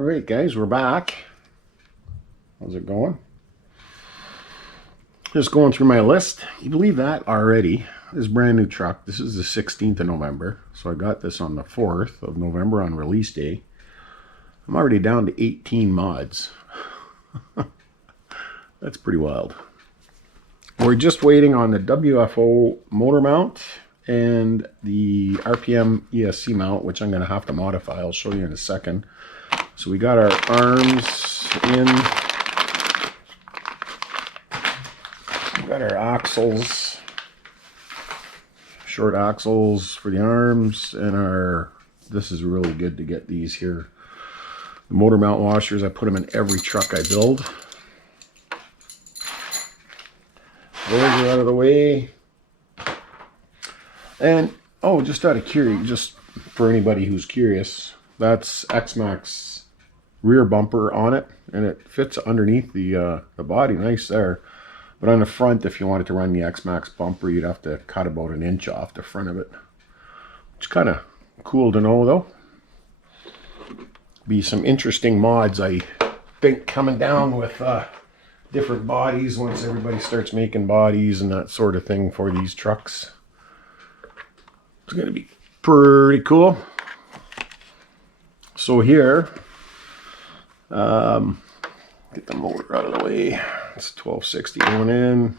Alright guys, we're back. How's it going? Just going through my list. You believe that already? This brand new truck. This is the 16th of November. So I got this on the 4th of November on release day. I'm already down to 18 mods. That's pretty wild. We're just waiting on the WFO motor mount and the RPM ESC mount, which I'm going to have to modify. I'll show you in a second. So we got our arms in. We got our axles, short axles for the arms, and our, this is really good to get these here. The motor mount washers, I put them in every truck I build. Those are out of the way. And, oh, just out of curiosity, just for anybody who's curious, that's X Maxx rear bumper on it, and it fits underneath the body, nice there. But on the front, if you wanted to run the X Maxx bumper, you'd have to cut about an inch off the front of it. It's kind of cool to know, though. Be some interesting mods, I think, coming down with different bodies once everybody starts making bodies and that sort of thing for these trucks. It's going to be pretty cool. So here, get the motor out of the way. It's 1260 going in,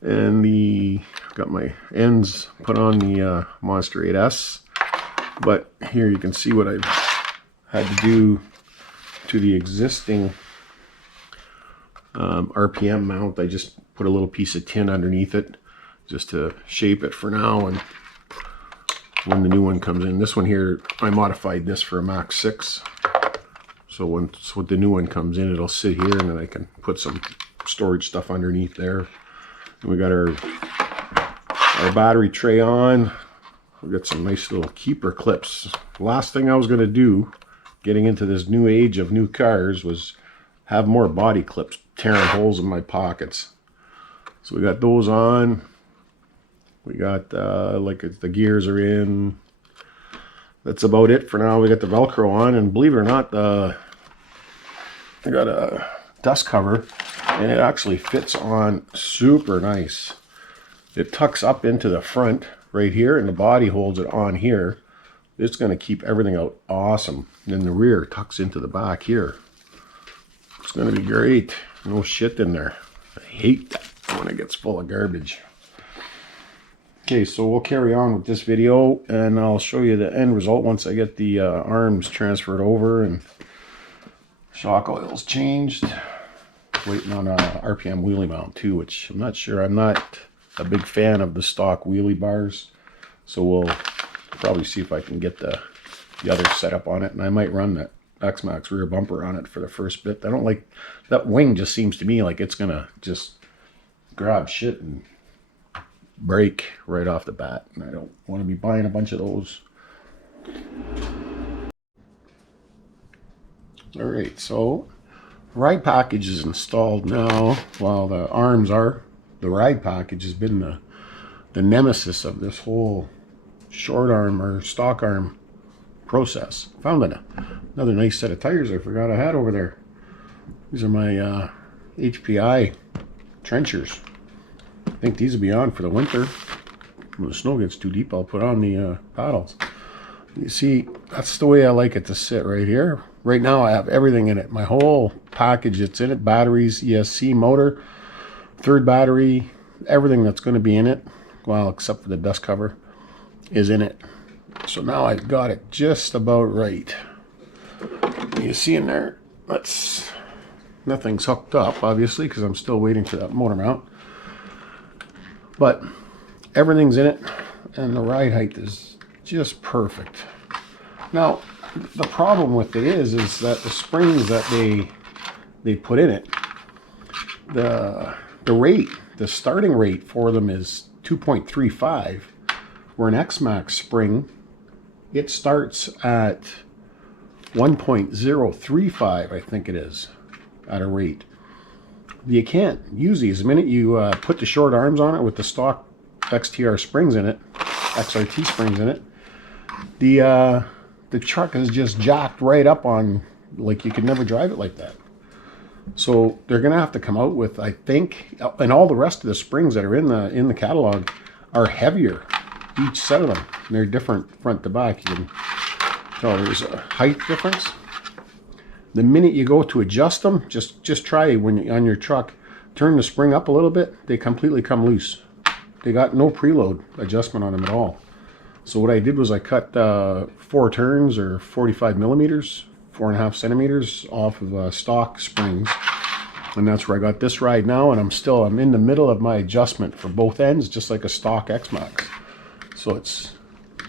and got my ends put on the Monster 8S. But here you can see what I've had to do to the existing RPM mount. I just put a little piece of tin underneath it just to shape it for now, and when the new one comes in, this one here, I modified this for a Max 6. So when the new one comes in, it'll sit here, and then I can put some storage stuff underneath there. And we got our battery tray on. We got some nice little keeper clips. Last thing I was going to do, getting into this new age of new cars, was have more body clips tearing holes in my pockets. So we got those on. We got like the gears are in. That's about it for now. We got the Velcro on, and believe it or not, I got a dust cover, and it actually fits on super nice. It tucks up into the front right here, and the body holds it on here. It's going to keep everything out awesome. And then the rear tucks into the back here. It's going to be great. No shit in there. I hate that when it gets full of garbage. Okay, so we'll carry on with this video, and I'll show you the end result once I get the arms transferred over and shock oils changed. Waiting on a RPM wheelie mount too, which I'm not sure. I'm not a big fan of the stock wheelie bars, so we'll probably see if I can get the other setup on it, and I might run that X Maxx rear bumper on it for the first bit. I don't like that wing. Just seems to me like it's gonna just grab shit and break right off the bat, and I don't want to be buying a bunch of those. Alright, so ride package is installed now. While the arms are, the ride package has been the nemesis of this whole short arm or stock arm process. Found another nice set of tires I forgot I had over there. These are my HPI trenchers. I think these will be on for the winter. When the snow gets too deep, I'll put on the paddles. You see, that's the way I like it to sit right here. Right now I have everything in it. My whole package that's in it. Batteries, ESC, motor, third battery, everything that's going to be in it, well, except for the dust cover, is in it. So now I've got it just about right. You see in there, nothing's hooked up, obviously, because I'm still waiting for that motor mount. But everything's in it, and the ride height is just perfect. Now, the problem with it is that the springs that they put in it, the starting rate for them is 2.35, where an X Maxx spring, it starts at 1.035, I think it is, at a rate. You can't use these. The minute you put the short arms on it with the stock XTR springs in it, XRT springs in it, the the truck is just jacked right up on, like you could never drive it like that. So they're gonna have to come out with, I think, and all the rest of the springs that are in the catalog are heavier, each set of them. They're different front to back. You can tell there's a height difference. The minute you go to adjust them, just try when you're on your truck, turn the spring up a little bit, they completely come loose. They got no preload adjustment on them at all. So what I did was I cut 4 turns or 45 millimeters, 4.5 centimeters off of stock springs, and that's where I got this ride now. And I'm in the middle of my adjustment for both ends, just like a stock X Maxx. So it's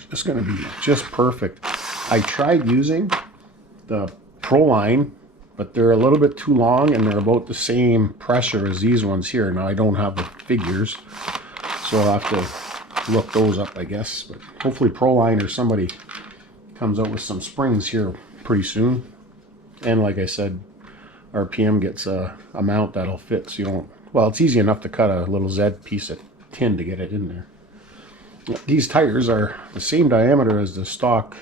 just going to be just perfect. I tried using the Proline, but they're a little bit too long and they're about the same pressure as these ones here. Now I don't have the figures, so I'll have to look those up, I guess. But hopefully Proline or somebody comes out with some springs here pretty soon. And like I said, RPM gets a mount that'll fit, so you don't, well, it's easy enough to cut a little Z piece of tin to get it in there. These tires are the same diameter as the stock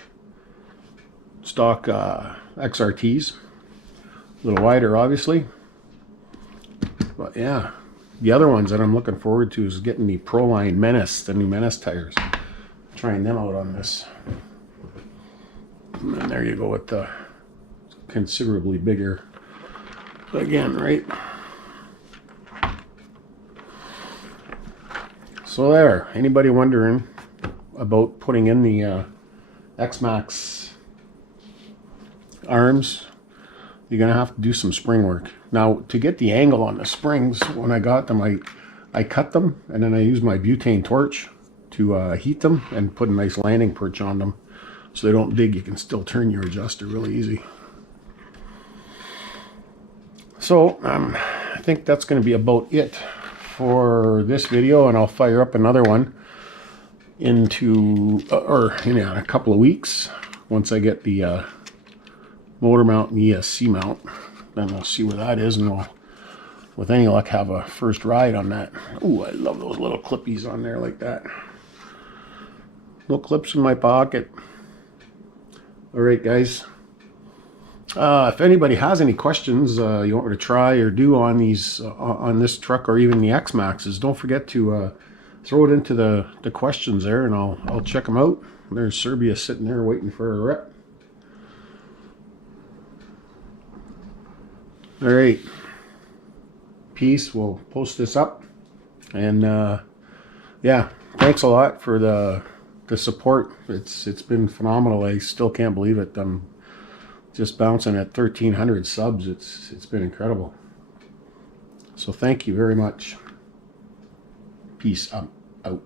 XRTs, a little wider obviously, but yeah, the other ones that I'm looking forward to is getting the Proline Menace, the new Menace tires, trying them out on this. And there you go with the considerably bigger again, right? So there, anybody wondering about putting in the X Maxx arms, you're gonna have to do some spring work. Now, to get the angle on the springs, when I got them, I cut them and then I used my butane torch to heat them and put a nice landing perch on them so they don't dig. You can still turn your adjuster really easy. So I think that's going to be about it for this video, and I'll fire up another one in a couple of weeks once I get the motor mount and ESC mount. Then we'll see where that is, and we'll, with any luck, have a first ride on that. Oh, I love those little clippies on there like that. Little clips in my pocket. All right, guys. If anybody has any questions you want me to try or do on these on this truck or even the X Maxxes, don't forget to throw it into the questions there, and I'll check them out. There's Serbia sitting there waiting for a rep. All right, peace. We'll post this up, and yeah, thanks a lot for the support. It's been phenomenal. I still can't believe it. I'm just bouncing at 1,300 subs. It's been incredible. So thank you very much. Peace. I'm out.